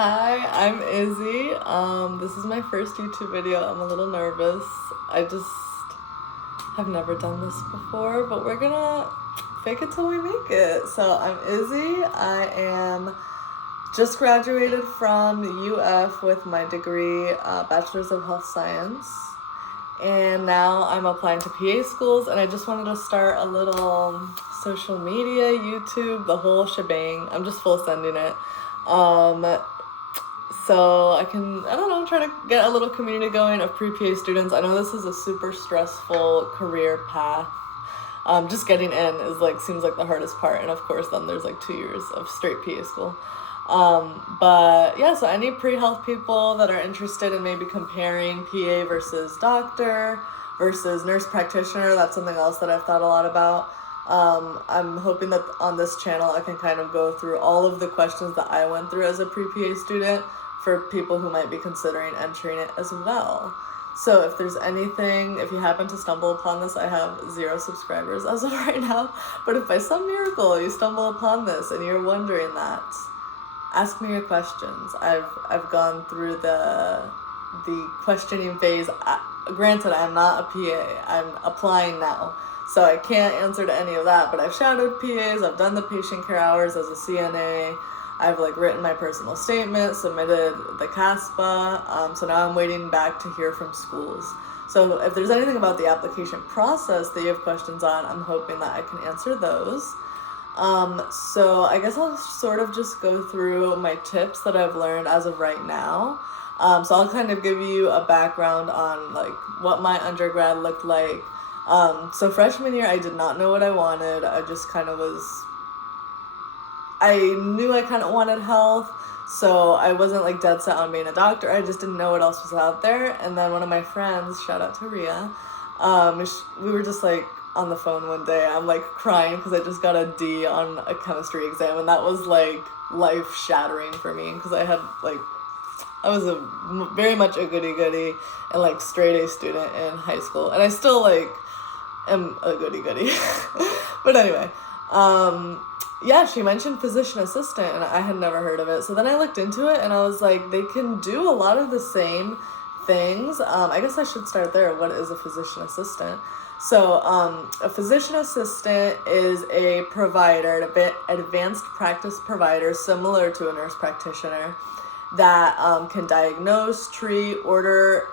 Hi, I'm Izzy. This is my first YouTube video. I'm a little nervous. I just have never done this before, but we're gonna fake it till we make it. So I'm Izzy. I am just graduated from UF with my degree, Bachelor's of Health Science. And now I'm applying to PA schools, and I just wanted to start a little social media, YouTube, the whole shebang. I'm just full sending it. So I can, I don't know, try to get a little community going of pre-PA students. I know this is a super stressful career path. Just getting in is seems like the hardest part. And of course, then there's 2 years of straight PA school. But yeah, so any pre-health people that are interested in maybe comparing PA versus doctor versus nurse practitioner, that's something else that I've thought a lot about. I'm hoping that on this channel I can kind of go through all of the questions that I went through as a pre-PA student for people who might be considering entering it as well. So if there's anything, if you happen to stumble upon this, I have 0 subscribers as of right now, but if by some miracle you stumble upon this and you're wondering that, ask me your questions. I've gone through the questioning phase. Granted, I'm not a PA. I'm applying now, so I can't answer to any of that, but I've shadowed PAs, I've done the patient care hours as a CNA, I've written my personal statement, submitted the CASPA, so now I'm waiting back to hear from schools. So if there's anything about the application process that you have questions on, I'm hoping that I can answer those. So I guess I'll sort of just go through my tips that I've learned as of right now. So I'll kind of give you a background on what my undergrad looked like. So freshman year, I did not know what I wanted. I just kind of I knew I kind of wanted health, so I wasn't dead set on being a doctor. I just didn't know what else was out there. And then one of my friends, shout out to Ria, we were just on the phone one day. I'm crying because I just got a D on a chemistry exam, and that was life shattering for me because I had I was very much a goody-goody and straight A student in high school, and I still am a goody-goody. But anyway, yeah, she mentioned physician assistant, and I had never heard of it. So then I looked into it, and I was they can do a lot of the same things. I guess I should start there. What is a physician assistant? So a physician assistant is a provider, an advanced practice provider similar to a nurse practitioner that can diagnose, treat, order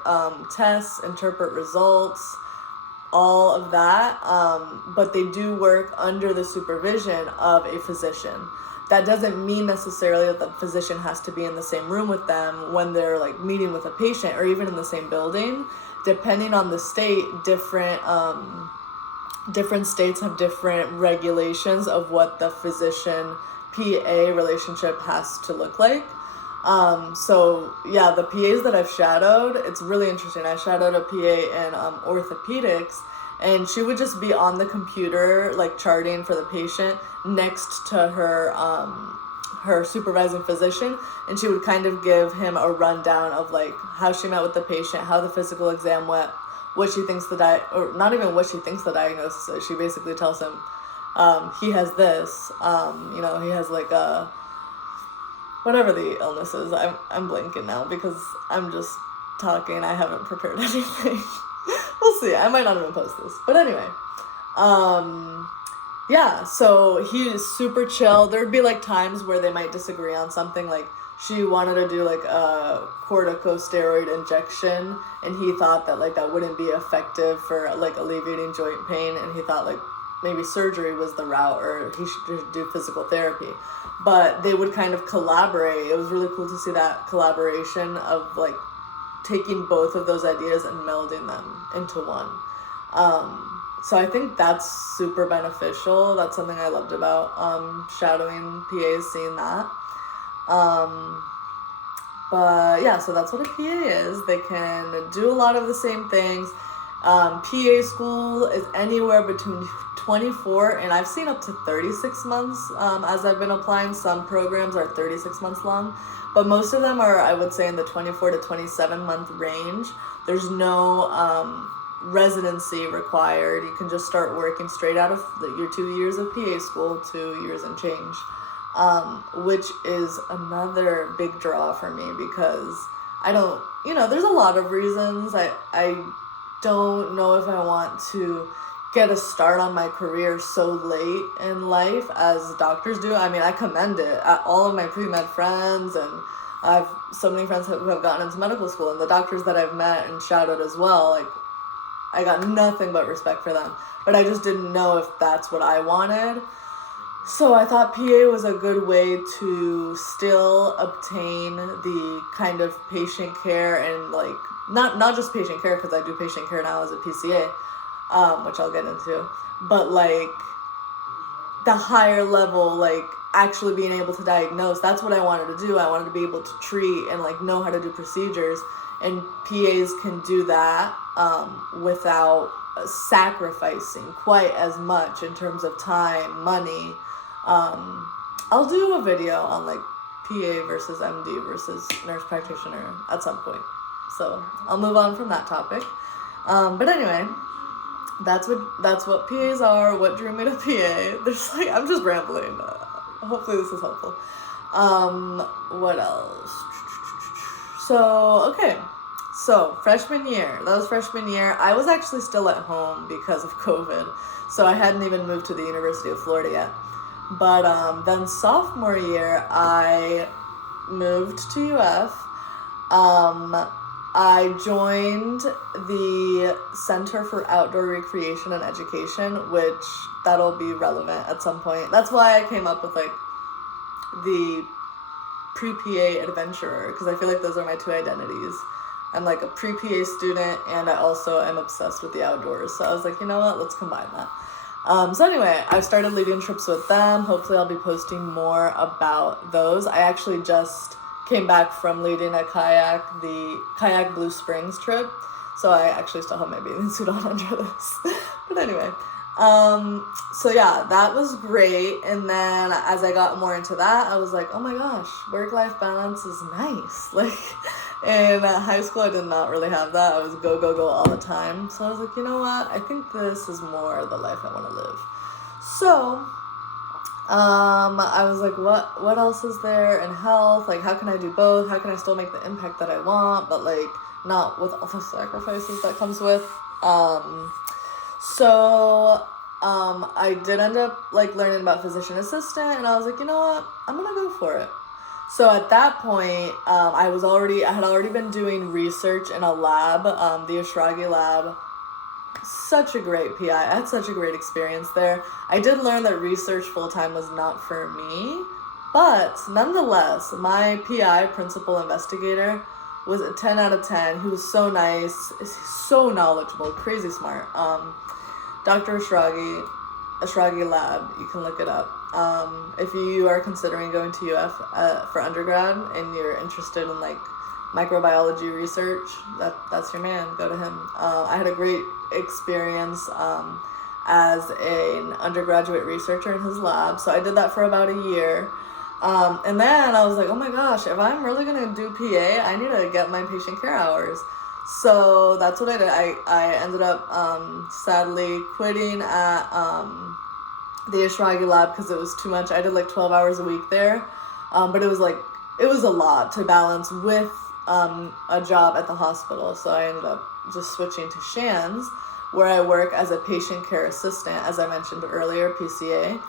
tests, interpret results, all of that, but they do work under the supervision of a physician. That doesn't mean necessarily that the physician has to be in the same room with them when they're meeting with a patient, or even in the same building. Depending on the state, different states have different regulations of what the physician PA relationship has to look like. So yeah, the PAs that I've shadowed, it's really interesting. I shadowed a PA in orthopedics, and she would just be on the computer charting for the patient next to her supervising physician, and she would kind of give him a rundown of how she met with the patient, how the physical exam went, what she thinks or not even what she thinks the diagnosis is. She basically tells him he has this, he has a whatever the illness is. I'm blanking now because I'm just talking. I haven't prepared anything. We'll see. I might not even post this. But anyway, yeah, so he is super chill. There'd be times where they might disagree on something. She wanted to do a corticosteroid injection, and he thought that that wouldn't be effective for alleviating joint pain, and he thought maybe surgery was the route, or he should do physical therapy. But they would kind of collaborate. It was really cool to see that collaboration of taking both of those ideas and melding them into one. So I think that's super beneficial. That's something I loved about shadowing PAs, seeing that. But yeah, so that's what a PA is. They can do a lot of the same things. PA school is anywhere between 24 and I've seen up to 36 months as I've been applying. Some programs are 36 months long, but most of them are, I would say, in the 24 to 27 month range. There's no residency required. You can just start working straight out of your 2 years of PA school, 2 years and change. which is another big draw for me because I don't, there's a lot of reasons. I don't know if I want to get a start on my career so late in life as doctors do. I mean, I commend it. All of my pre-med friends, and I have so many friends who have gotten into medical school, and the doctors that I've met and shouted as well, like, I got nothing but respect for them. But I just didn't know if that's what I wanted. So I thought PA was a good way to still obtain the kind of patient care and like, not just patient care, because I do patient care now as a PCA, which I'll get into, but like the higher level, like actually being able to diagnose. That's what I wanted to do. I wanted to be able to treat and like know how to do procedures, and PAs can do that without sacrificing quite as much in terms of time, money. I'll do a video on like PA versus MD versus nurse practitioner at some point. So I'll move on from that topic. But anyway, that's what PAs are, what drew me to PA. There's like, I'm just rambling. Hopefully this is helpful. What else? So freshman year, that was freshman year. I was actually still at home because of COVID. So I hadn't even moved to the University of Florida yet. But then sophomore year, I moved to UF. I joined the Center for Outdoor Recreation and Education, which that'll be relevant at some point. That's why I came up with like the pre-PA adventurer, because I feel like those are my two identities. I'm like a pre-PA student, and I also am obsessed with the outdoors. So I was like, you know what, let's combine that. So anyway, I started leading trips with them. Hopefully I'll be posting more about those. I actually just came back from leading the Kayak Blue Springs trip. So I actually still have my bathing suit on under this. But anyway, so yeah, that was great. And then as I got more into that, I was like, oh my gosh, work-life balance is nice. Like in high school, I did not really have that. I was go, go, go all the time. So I was like, you know what? I think this is more the life I want to live. So I was like, what else is there in health? Like, how can I do both? How can I still make the impact that I want, but like not with all the sacrifices that comes with? I did end up like learning about physician assistant, and I was like, you know what? I'm gonna go for it. So at that point, I had already been doing research in a lab, the Ashragi lab. Such a great PI. I had such a great experience there. I did learn that research full-time was not for me, but nonetheless, my PI, principal investigator, was a 10 out of 10. He was so nice, so knowledgeable, crazy smart. Dr. Ashragi lab, you can look it up. If you are considering going to UF for undergrad and you're interested in like microbiology research, that's your man. Go to him. I had a great experience as an undergraduate researcher in his lab. So I did that for about a year. And then I was like, oh my gosh, if I'm really going to do PA, I need to get my patient care hours. So that's what I did. I ended up sadly quitting at the Ashragi lab because it was too much. I did like 12 hours a week there. But it was a lot to balance with a job at the hospital. So I ended up just switching to Shands, where I work as a patient care assistant, as I mentioned earlier, PCA.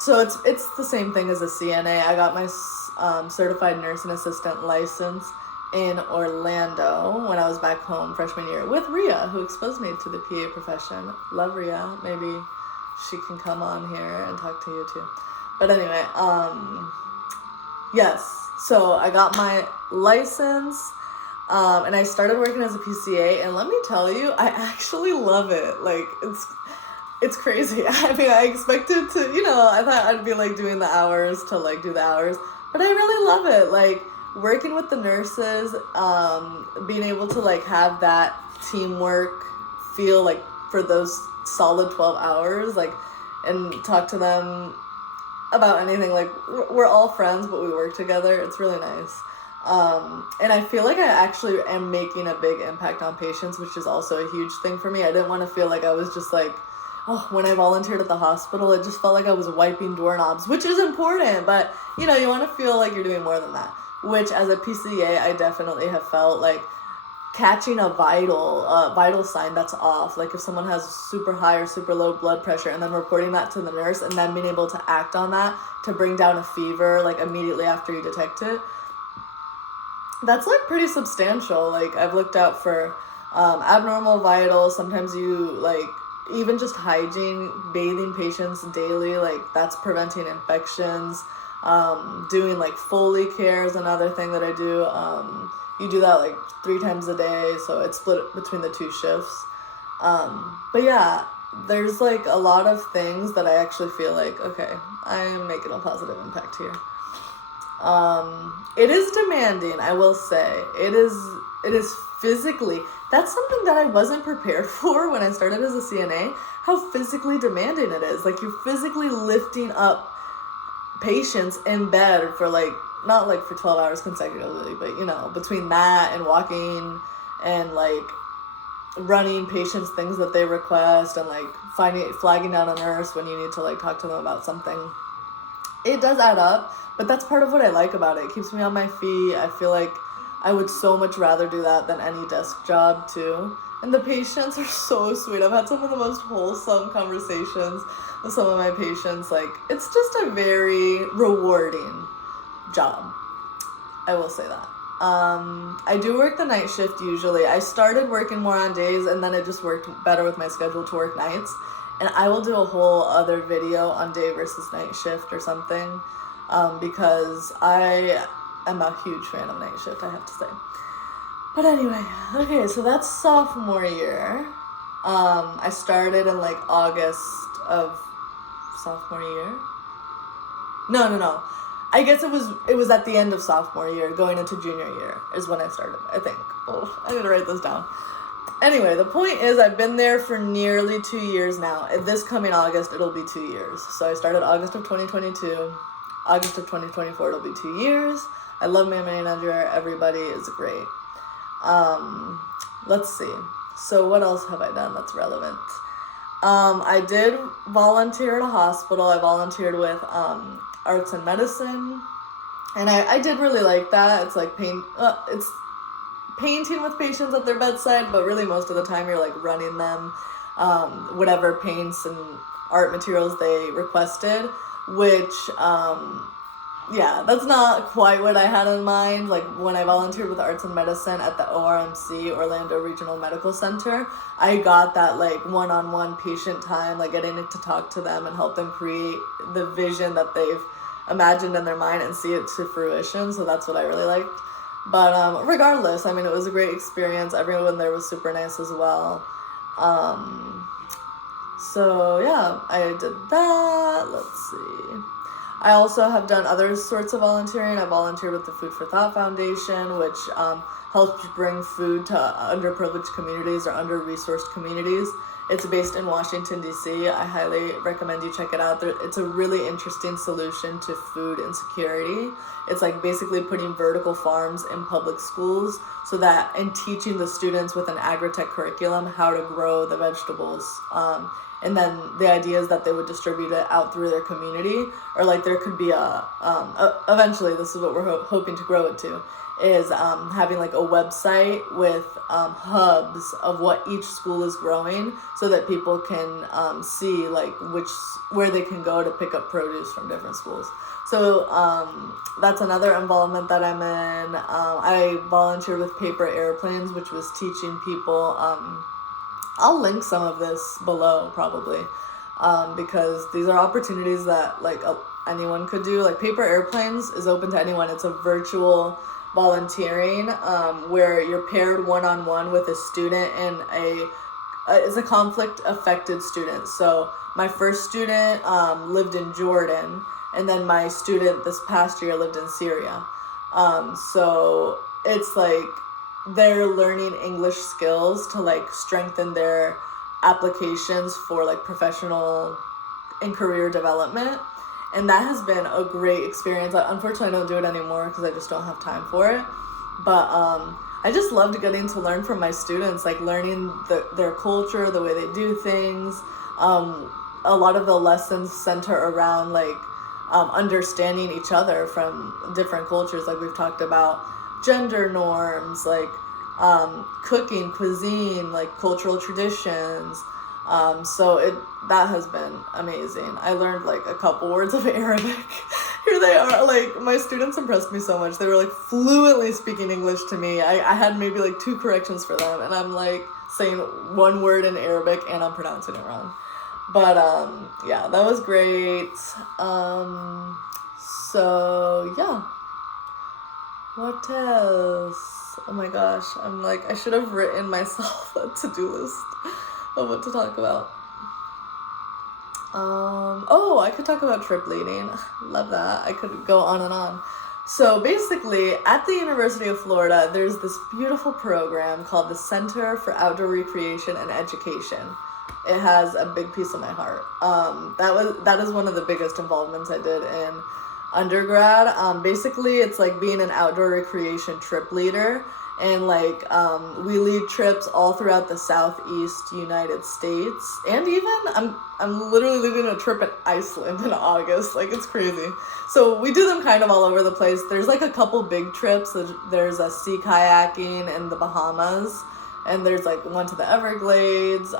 So it's the same thing as a CNA. I got my certified nursing assistant license in Orlando when I was back home freshman year with Rhea, who exposed me to the PA profession. Love Rhea. Maybe she can come on here and talk to you too. But anyway, yes. So I got my license, and I started working as a PCA, and let me tell you, I actually love it. Like, it's crazy. I mean, I expected to, I thought I'd be like doing the hours to like do the hours, but I really love it. Like, working with the nurses, being able to like have that teamwork feel like for those solid 12 hours, like, and talk to them about anything. Like, we're all friends, but we work together. It's really nice. And I feel like I actually am making a big impact on patients, which is also a huge thing for me. I didn't want to feel like I was just like when I volunteered at the hospital, it just felt like I was wiping doorknobs, which is important, but you know, you want to feel like you're doing more than that. Which, as a PCA, I definitely have felt like catching a vital sign that's off, like if someone has super high or super low blood pressure, and then reporting that to the nurse, and then being able to act on that to bring down a fever like immediately after you detect it. That's like pretty substantial. Like I've looked out for abnormal vitals. Sometimes you like even just hygiene, bathing patients daily, like that's preventing infections. Doing like Foley care is another thing that I do. You do that like 3 times a day, so it's split between the 2 shifts. But yeah, there's like a lot of things that I actually feel like, okay, I am making a positive impact here. It is demanding, I will say. It is physically, that's something that I wasn't prepared for when I started as a CNA, how physically demanding it is. Like you're physically lifting up patients in bed for like, not like for 12 hours consecutively, but you know, between that and walking and like running patients things that they request and like flagging down a nurse when you need to like talk to them about something, it does add up. But that's part of what I like about it. It keeps me on my feet. I feel like I would so much rather do that than any desk job too. And the patients are so sweet. I've had some of the most wholesome conversations with some of my patients. Like, it's just a very rewarding job. I will say that. I do work the night shift usually. I started working more on days, and then it just worked better with my schedule to work nights. And I will do a whole other video on day versus night shift or something, because I am a huge fan of night shift, I have to say. But anyway, okay, so that's sophomore year. I started in like August of sophomore year. No. I guess it was at the end of sophomore year, going into junior year is when I started, I think. Oh, I need to write this down. Anyway, the point is I've been there for nearly 2 years now. This coming August, it'll be 2 years. So I started August of 2022. August of 2024, it'll be 2 years. I love my manager. Everybody is great. Let's see. So what else have I done that's relevant? I did volunteer at a hospital. I volunteered with arts and medicine, and I did really like that. It's like it's painting with patients at their bedside, but really most of the time you're like running them whatever paints and art materials they requested, which yeah, that's not quite what I had in mind. Like when I volunteered with arts and medicine at the ORMC, Orlando Regional Medical Center, I got that like one-on-one patient time, like getting to talk to them and help them create the vision that they've imagined in their mind and see it to fruition. So that's what I really liked. But regardless, I mean, it was a great experience. Everyone there was super nice as well. So yeah, I did that. Let's see. I also have done other sorts of volunteering. I volunteered with the Food for Thought Foundation, which helps bring food to underprivileged communities or under-resourced communities. It's based in Washington, D.C. I highly recommend you check it out. It's a really interesting solution to food insecurity. It's like basically putting vertical farms in public schools and teaching the students with an agri-tech curriculum how to grow the vegetables. And then the idea is that they would distribute it out through their community, or like there could be eventually, this is what we're hoping to grow it to, is having like a website with hubs of what each school is growing, so that people can see like where they can go to pick up produce from different schools. So that's another involvement that I'm in. I volunteered with Paper Airplanes, which was teaching people. I'll link some of this below probably, because these are opportunities that like anyone could do. Like Paper Airplanes is open to anyone. It's a virtual volunteering where you're paired one-on-one with a student and it's a conflict affected student. So my first student lived in Jordan, and then my student this past year lived in Syria. So it's like they're learning English skills to like strengthen their applications for like professional and career development. And that has been a great experience. Unfortunately, I don't do it anymore because I just don't have time for it. But I just loved getting to learn from my students, like learning their culture, the way they do things. A lot of the lessons center around like understanding each other from different cultures. Like we've talked about gender norms, like cooking, cuisine, like cultural traditions. So that has been amazing. I learned like a couple words of Arabic. Here they are. Like my students impressed me so much. They were like fluently speaking English to me. I had maybe like 2 corrections for them, and I'm like saying one word in Arabic and I'm pronouncing it wrong. But yeah, that was great. So yeah. What else? Oh my gosh, I'm like, I should have written myself a to-do list of what to talk about. Oh, I could talk about trip leading. Love that. I could go on and on. So basically, at the University of Florida, there's this beautiful program called the Center for Outdoor Recreation and Education. It has a big piece of my heart. That is one of the biggest involvements I did in undergrad. Basically, it's like being an outdoor recreation trip leader, and like we lead trips all throughout the Southeast United States, and even I'm literally leading a trip in Iceland in August. Like, it's crazy. So we do them kind of all over the place. There's like a couple big trips. There's a sea kayaking in the Bahamas, and there's like one to the Everglades.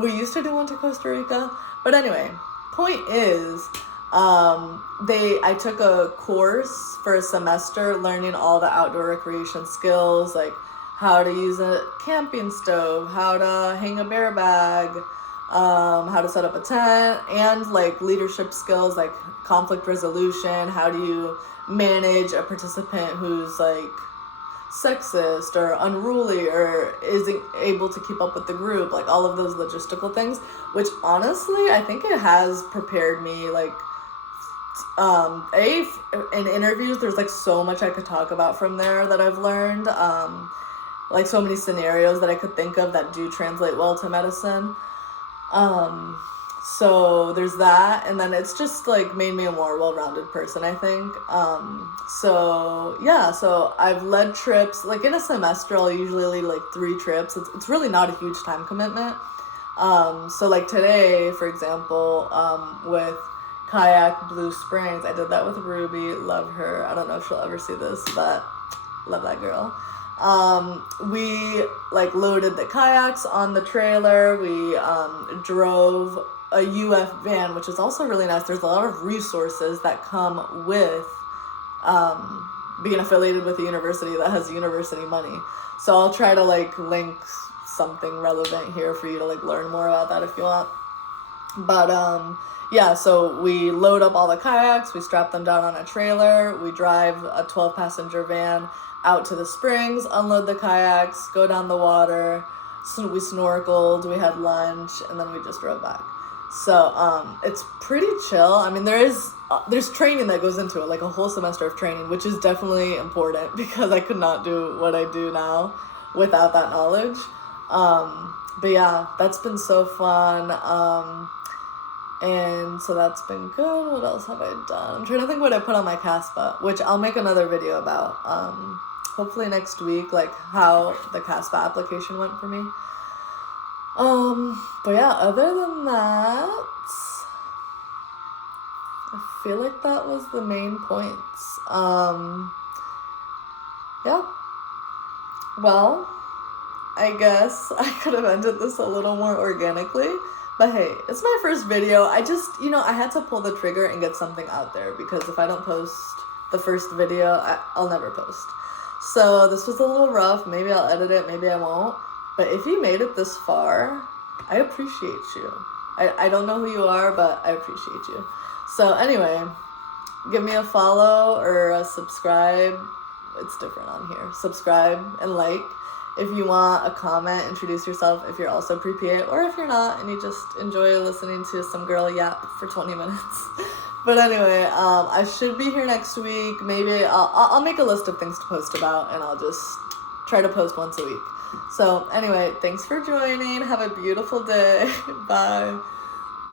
We used to do one to Costa Rica, but anyway, point is, I took a course for a semester learning all the outdoor recreation skills, like how to use a camping stove, how to hang a bear bag, how to set up a tent, and like leadership skills like conflict resolution. How do you manage a participant who's like sexist or unruly or isn't able to keep up with the group, like all of those logistical things, which honestly I think it has prepared me like in interviews. There's like so much I could talk about from there that I've learned, like so many scenarios that I could think of that do translate well to medicine. So there's that, and then it's just like made me a more well-rounded person, I think. So yeah, so I've led trips like in a semester. I'll usually lead like 3 trips. It's really not a huge time commitment. So like today, for example, with Kayak Blue Springs, I did that with Ruby. Love her. I don't know if she'll ever see this, but love that girl. We like loaded the kayaks on the trailer. We drove a UF van, which is also really nice. There's a lot of resources that come with being affiliated with a university that has university money. So I'll try to like link something relevant here for you to like learn more about that if you want. But yeah, so we load up all the kayaks, we strap them down on a trailer, we drive a 12-passenger van out to the springs, unload the kayaks, go down the water, so we snorkeled, we had lunch, and then we just drove back. So it's pretty chill. I mean, there's training that goes into it, like a whole semester of training, which is definitely important because I could not do what I do now without that knowledge. But yeah, that's been so fun. And so that's been good. What else have I done? I'm trying to think what I put on my CASPA, which I'll make another video about, hopefully next week, like how the CASPA application went for me. But yeah, other than that, I feel like that was the main points. Yeah. Well, I guess I could have ended this a little more organically. But hey, it's my first video. I just, I had to pull the trigger and get something out there because if I don't post the first video, I'll never post. So this was a little rough. Maybe I'll edit it, maybe I won't. But if you made it this far, I appreciate you. I don't know who you are, but I appreciate you. So anyway, give me a follow or a subscribe. It's different on here. Subscribe and like. If you want a comment, introduce yourself if you're also pre-PA, or if you're not and you just enjoy listening to some girl yap for 20 minutes. But anyway, I should be here next week. Maybe I'll make a list of things to post about, and I'll just try to post once a week. So anyway, thanks for joining. Have a beautiful day. Bye.